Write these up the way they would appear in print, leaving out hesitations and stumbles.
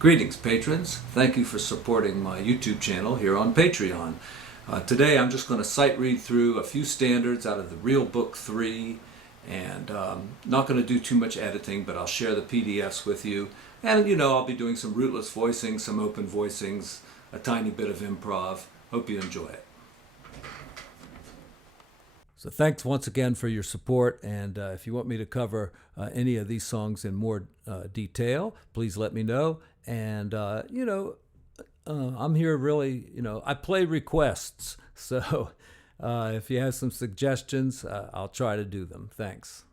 Greetings, patrons. Thank you for supporting my YouTube channel here on Patreon. Today I'm just going to sight read through a few standards out of the Real Book 3, and not going to do too much editing, but I'll share the PDFs with you. And I'll be doing some rootless voicing, some open voicings, a tiny bit of improv. Hope you enjoy it. So thanks once again for your support, and if you want me to cover any of these songs in more detail, please let me know. And I'm here really, I play requests, so if you have some suggestions, I'll try to do them. Thanks.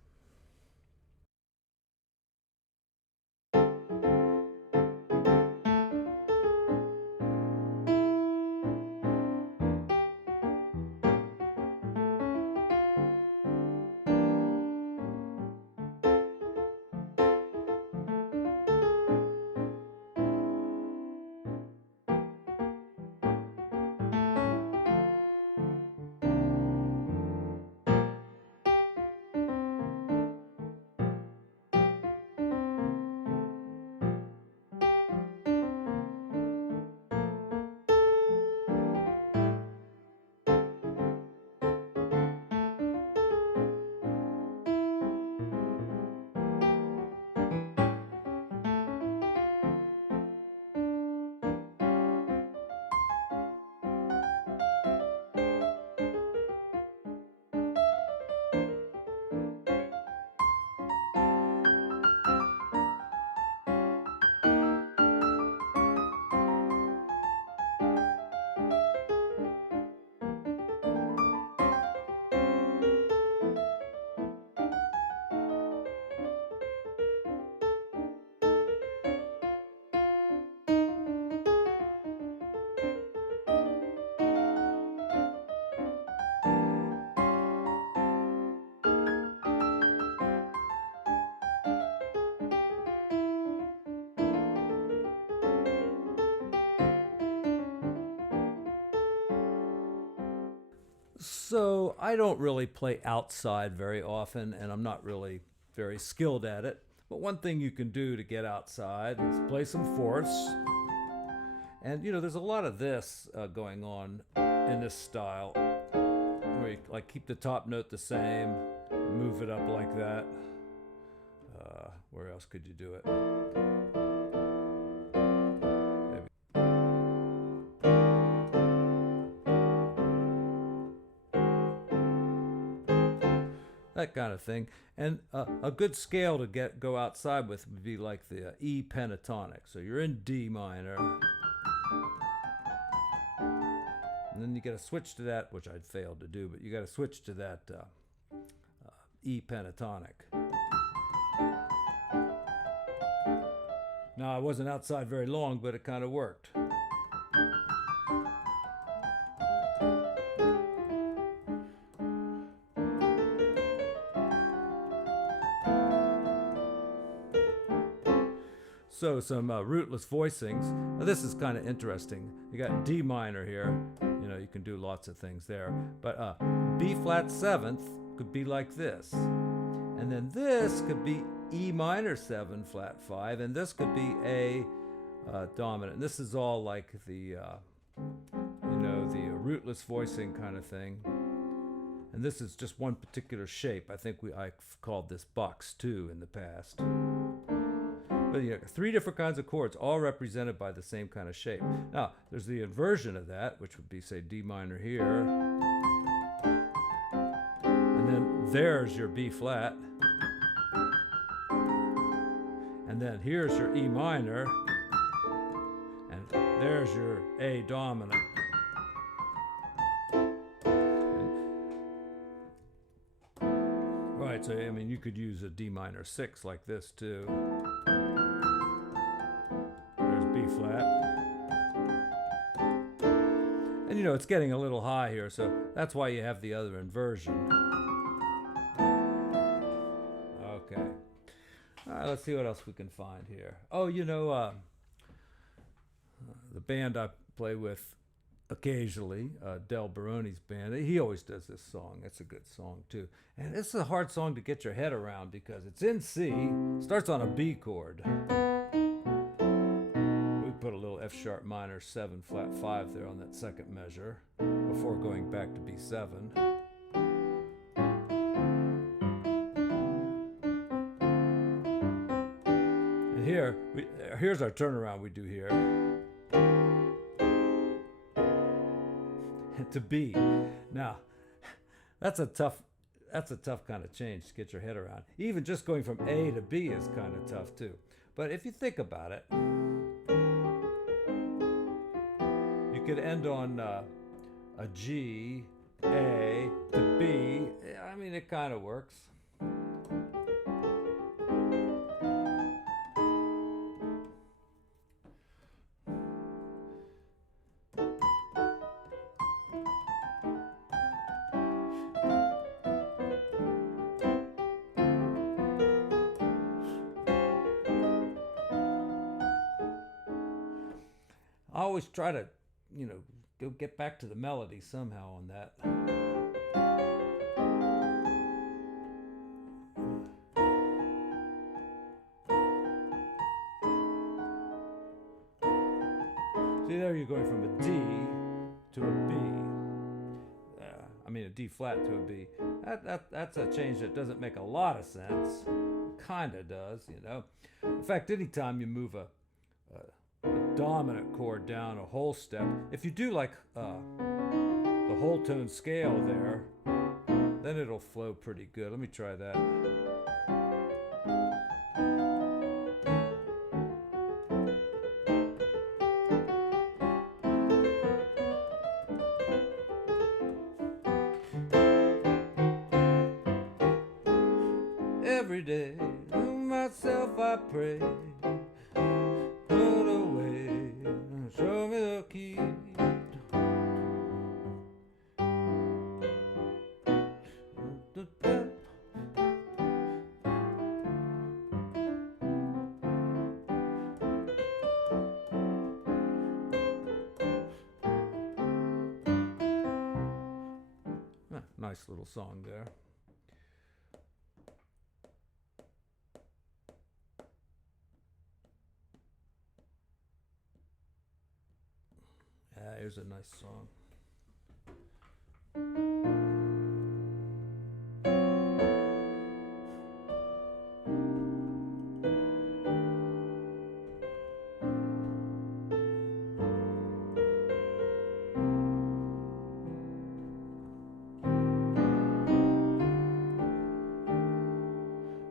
So I don't really play outside very often, and I'm not really very skilled at it. But one thing you can do to get outside is play some fourths. And there's a lot of this going on in this style, where you keep the top note the same, move it up like that. Where else could you do it? That kind of thing. And a good scale to go outside with would be like the E pentatonic. So you're in D minor, and then you got to switch to that, which I'd failed to do, but you got to switch to that E pentatonic. Now, I wasn't outside very long, but it kind of worked. So some rootless voicings. Now, this is kind of interesting. You got D minor here. You can do lots of things there. But B flat seventh could be like this. And then this could be E minor 7 flat 5. And this could be A dominant. And this is all like the, the rootless voicing kind of thing. And this is just one particular shape. I think I've called this box 2 in the past. But three different kinds of chords, all represented by the same kind of shape. Now, there's the inversion of that, which would be, say, D minor here. And then there's your B flat. And then here's your E minor. And there's your A dominant. Right, so you could use a D minor 6 like this too. B flat. And it's getting a little high here, so that's why you have the other inversion. Okay. All right, let's see what else we can find here. Oh, the band I play with occasionally, Del Baroni's band, he always does this song. It's a good song too. And it's a hard song to get your head around because it's in C, starts on a B chord. F sharp minor 7 flat 5 there on that second measure before going back to B7. And here's our turnaround we do here. To B. Now, that's a tough kind of change to get your head around. Even just going from A to B is kind of tough too. But if you think about it, you could end on a G, A to B. I mean, it kind of works. I always try to, go get back to the melody somehow on that. See, there you're going from a D to a B. I mean a D flat to a B. That's a change that doesn't make a lot of sense. Kind of does, In fact, anytime you move a dominant chord down a whole step, if you do like the whole tone scale there, then it'll flow pretty good. Let me try that. Every day to myself I pray, put away, show me the key. Nice little song there. Here's a nice song.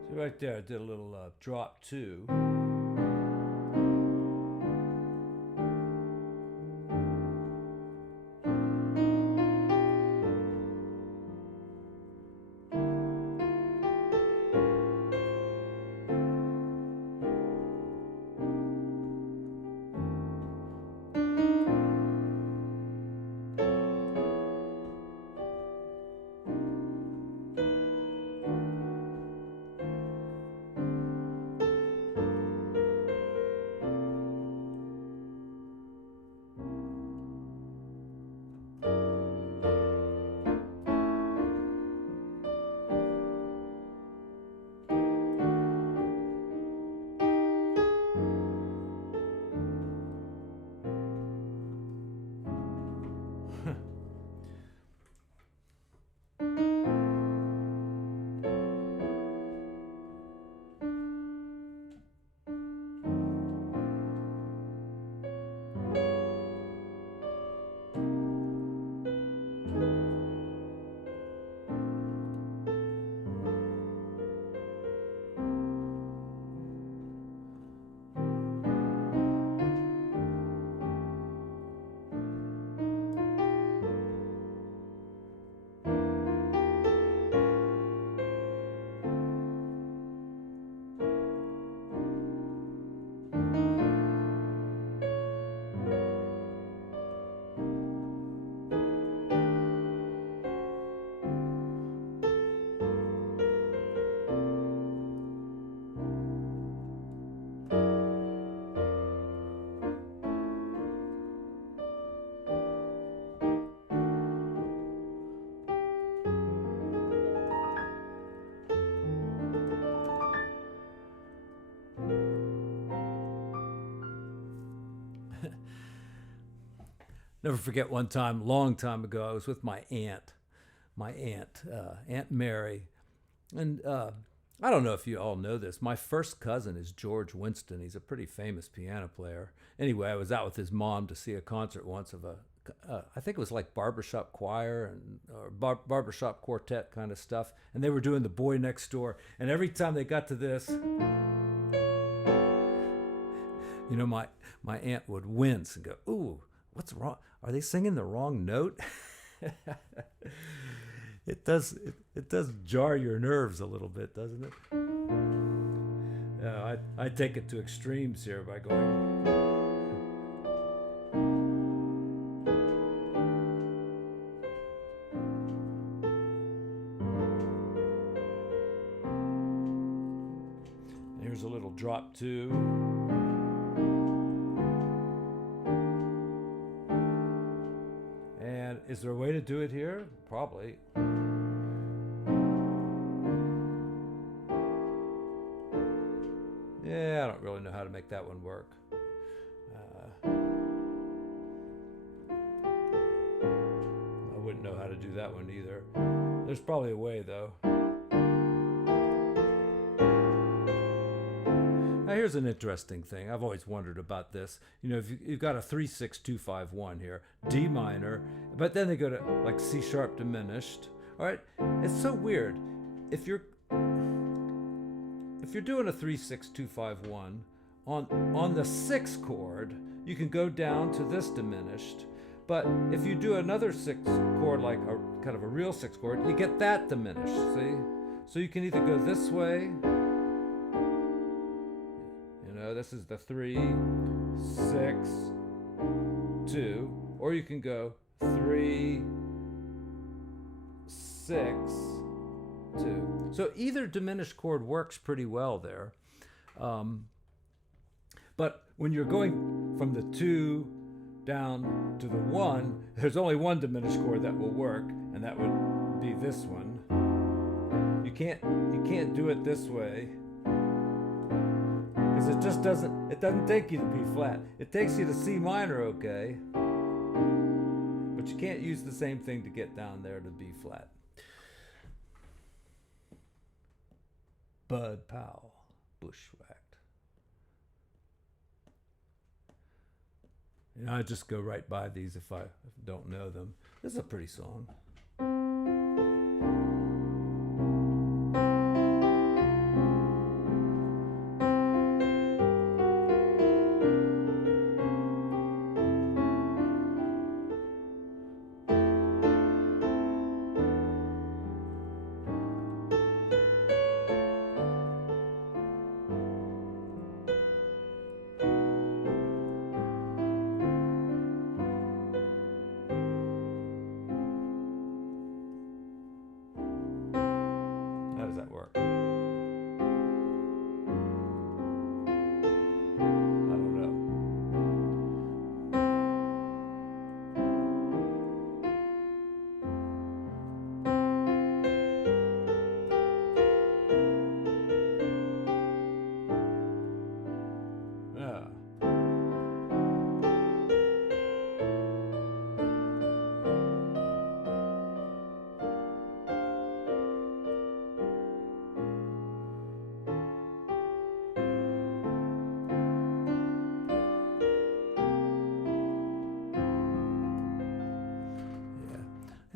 So right there I did a little drop 2. Never forget one time, long time ago, I was with my aunt, Aunt Mary. And I don't know if you all know this. My first cousin is George Winston. He's a pretty famous piano player. Anyway, I was out with his mom to see a concert once of I think it was like barbershop choir and or barbershop quartet kind of stuff. And they were doing The Boy Next Door. And every time they got to this, my aunt would wince and go, "Ooh, what's wrong? Are they singing the wrong note?" It does jar your nerves a little bit, doesn't it? Yeah, I take it to extremes here by going. Here's a little drop two. And is there a way to do it here? Probably. Yeah, I don't really know how to make that one work. I wouldn't know how to do that one either. There's probably a way, though. Now, here's an interesting thing. I've always wondered about this. You know, if you've got a 3-6-2-5-1 here, D minor, but then they go to like C sharp diminished. All right, it's so weird. If you're doing a 3-6-2-5-1 on the 6th chord, you can go down to this diminished. But if you do another 6th chord, like a kind of a real 6th chord, you get that diminished. See? So you can either go this way. This is the 3-6-2, or you can go 3-6-2. So either diminished chord works pretty well there. But when you're going from the 2 down to the 1, there's only one diminished chord that will work, and that would be this one. You can't do it this way. Because it doesn't take you to B flat. It takes you to C minor, okay? But you can't use the same thing to get down there to B flat. Bud Powell, Bushwhacked. I just go right by these if I don't know them. This is a pretty song. How does that work? I don't know. Yeah.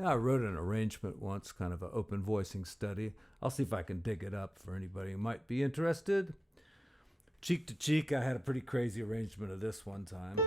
I wrote an arrangement once, kind of an open voicing study. I'll see if I can dig it up for anybody who might be interested. Cheek to Cheek, I had a pretty crazy arrangement of this one time.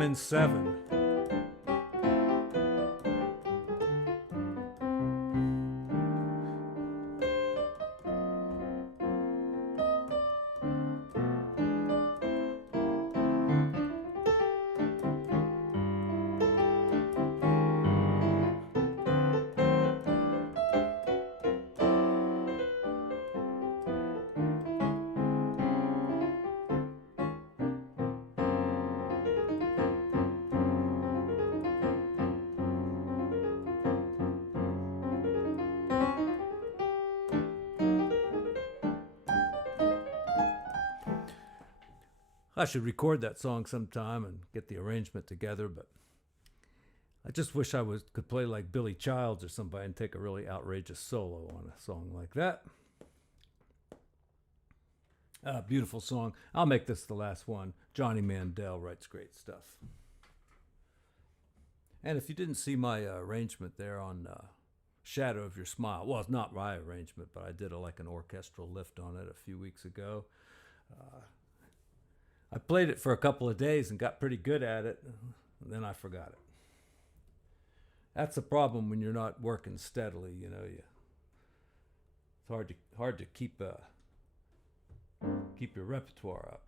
I'm in 7. I should record that song sometime and get the arrangement together, but I just wish I could play like Billy Childs or somebody and take a really outrageous solo on a song like that. Beautiful song. I'll make this the last one. Johnny Mandel writes great stuff. And if you didn't see my arrangement there on Shadow of Your Smile, well, it's not my arrangement, but I did like an orchestral lift on it a few weeks ago. I played it for a couple of days and got pretty good at it, and then I forgot it. That's the problem when you're not working steadily, you know. It's hard to keep your repertoire up.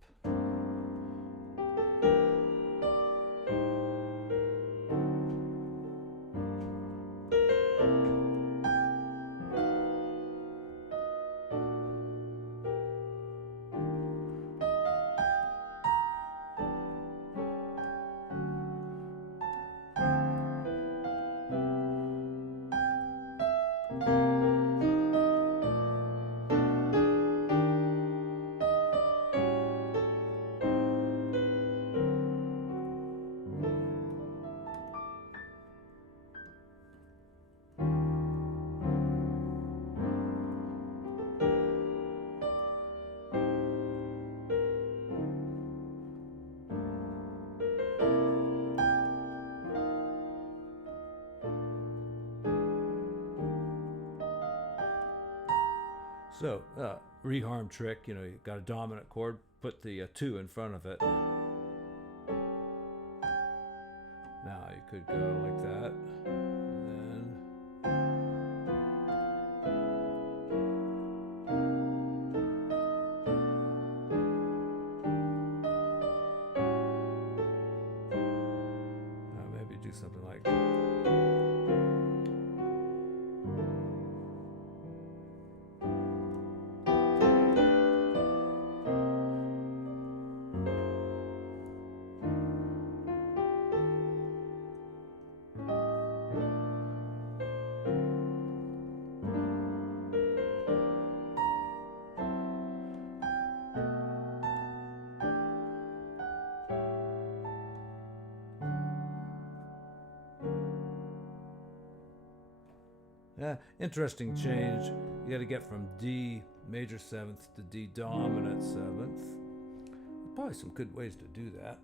So, reharm trick, you know, you got a dominant chord, put the 2 in front of it. Now you could go like that, and then maybe do something like that. Interesting change. You got to get from D major 7th to D dominant 7th. Probably some good ways to do that.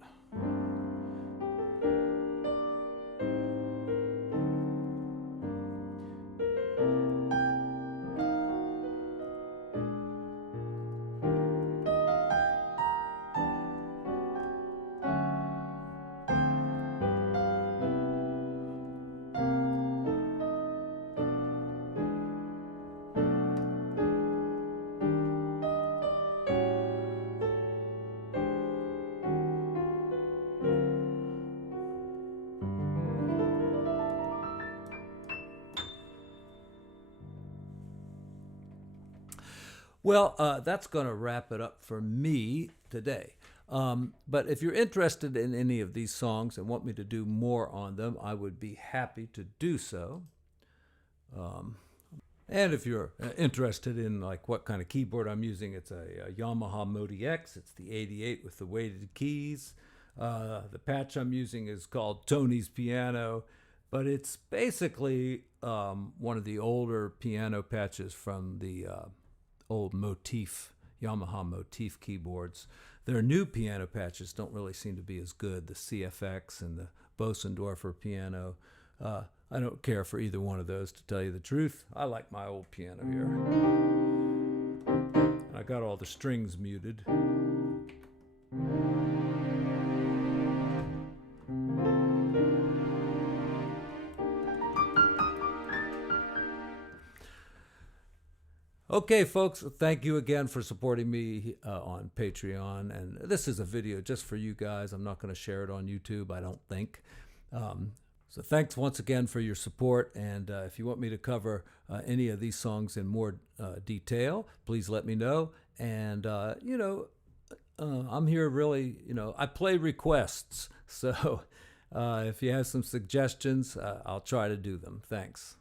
Well, that's going to wrap it up for me today. But if you're interested in any of these songs and want me to do more on them, I would be happy to do so. And if you're interested in like what kind of keyboard I'm using, it's a Yamaha Modi X. It's the 88 with the weighted keys. The patch I'm using is called Tony's Piano, but it's basically one of the older piano patches from the old Yamaha Motif keyboards. Their new piano patches don't really seem to be as good, the CFX and the Bosendorfer piano. I don't care for either one of those, to tell you the truth. I like my old piano here. And I got all the strings muted. Okay, folks, thank you again for supporting me on Patreon. And this is a video just for you guys. I'm not going to share it on YouTube, I don't think. So thanks once again for your support. And if you want me to cover any of these songs in more detail, please let me know. And, I'm here really, I play requests. So if you have some suggestions, I'll try to do them. Thanks.